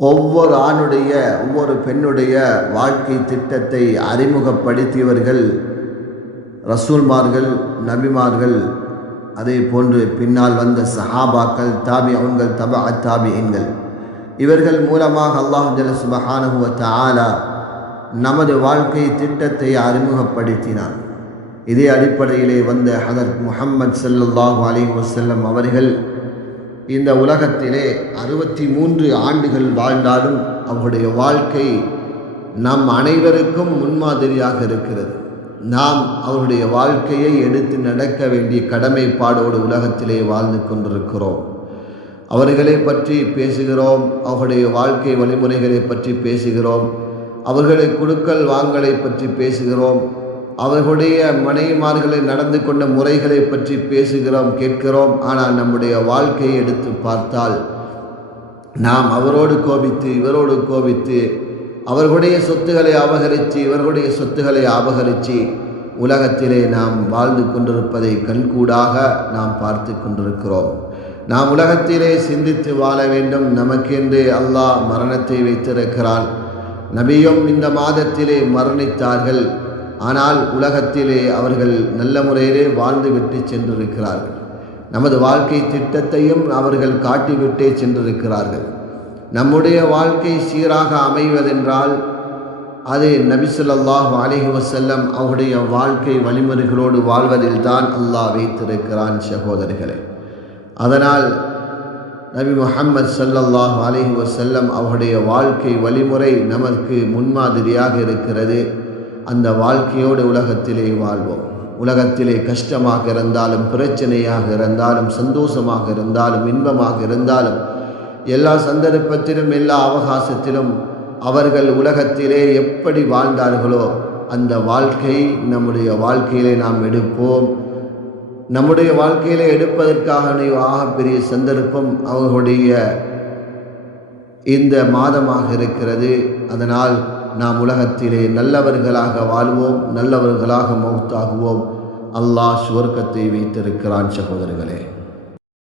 ஒவ்வொரு ஆணுடைய ஒவ்வொரு பெண்ணுடைய வாழ்க்கை திட்டத்தை அறிமுகப்படுத்தியவர்கள் ரசூல்மார்கள், நபிமார்கள், அதே போன்று பின்னால் வந்த சஹாபாக்கள், தாபிஊன்கள், தபஅத் தாபிஈன்கள். இவர்கள் மூலமாக அல்லாஹ் ஜல்ல சுப்ஹானஹு வ தஆலா நமது வாழ்க்கை திட்டத்தை அறிமுகப்படுத்தினார். இதே அடிப்படையிலே வந்த ஹதரத் முஹம்மது ஸல்லல்லாஹு அலைஹி வஸல்லம் அவர்கள் இந்த உலகத்திலே 63 ஆண்டுகள் வாழ்ந்தாலும் அவருடைய வாழ்க்கை நம் அனைவருக்கும் முன்மாதிரியாக இருக்கிறது. நாம் அவருடைய வாழ்க்கையை எடுத்து நடக்க வேண்டிய கடமைப்பாடோடு உலகத்திலே வாழ்ந்து கொண்டிருக்கிறோம். அவர்களை பற்றி பேசுகிறோம், அவருடைய வாழ்க்கை வழிமுறைகளை பற்றி பேசுகிறோம், அவர்களை கொடுக்கல் வாங்கலை பற்றி பேசுகிறோம், அவர்களுடைய மனைவிமார்களை நடந்து கொண்ட முறைகளை பற்றி பேசுகிறோம், கேட்கிறோம். ஆனால் நம்முடைய வாழ்க்கையை எடுத்து பார்த்தால் நாம் அவரோடு கோபித்து இவரோடு கோபித்து அவர்களுடைய சொத்துக்களை அபகரித்து இவர்களுடைய சொத்துக்களை அபகரித்து உலகத்திலே நாம் வாழ்ந்து கொண்டிருப்பதை கண்கூடாக நாம் பார்த்து கொண்டிருக்கிறோம். நாம் உலகத்திலே சிந்தித்து வாழ வேண்டும். நமக்கென்று அல்லாஹ் மரணத்தை வைத்திருக்கிறான். நபியும் இந்த மாதத்திலே மரணித்தார்கள். ஆனால் உலகத்திலே அவர்கள் நல்ல முறையிலே வாழ்ந்து விட்டு சென்றிருக்கிறார்கள். நமது வாழ்க்கை திட்டத்தையும் அவர்கள் காட்டிவிட்டே சென்றிருக்கிறார்கள். நம்முடைய வாழ்க்கை சீராக அமைவதென்றால் அது நபி ஸல்லல்லாஹு அலைஹி வஸல்லம் அவருடைய வாழ்க்கை வழிமுறைகளோடு வாழ்வதில் தான் அல்லாஹ் வைத்திருக்கிறான் சகோதரர்களே. அதனால் நபி முஹம்மது ஸல்லல்லாஹு அலைஹி வஸல்லம் அவருடைய வாழ்க்கை வழிமுறை நமக்கு முன்மாதிரியாக இருக்கிறது. அந்த வாழ்க்கையோடு உலகத்திலே வாழ்வோம். உலகத்திலே கஷ்டமாக இருந்தாலும், பிரச்சனையாக இருந்தாலும், சந்தோஷமாக இருந்தாலும், இன்பமாக இருந்தாலும், எல்லா சந்தர்ப்பத்திலும் எல்லா அவகாசத்திலும் அவர்கள் உலகத்திலே எப்படி வாழ்ந்தார்களோ அந்த வாழ்க்கை நம்முடைய வாழ்க்கையிலே நாம் எடுப்போம். நம்முடைய வாழ்க்கையிலே எடுப்பதற்காக ஆகப்பெரிய சந்தர்ப்பம் அவர்களுடைய இந்த மாதமாக இருக்கிறது. அதனால் நாம் உலகத்திலே நல்லவர்களாக வாழ்வோம், நல்லவர்களாக மௌத்தாகுவோம். அல்லாஹ் சுவர்க்கத்தை வைத்திருக்கிறான் சகோதரர்களே.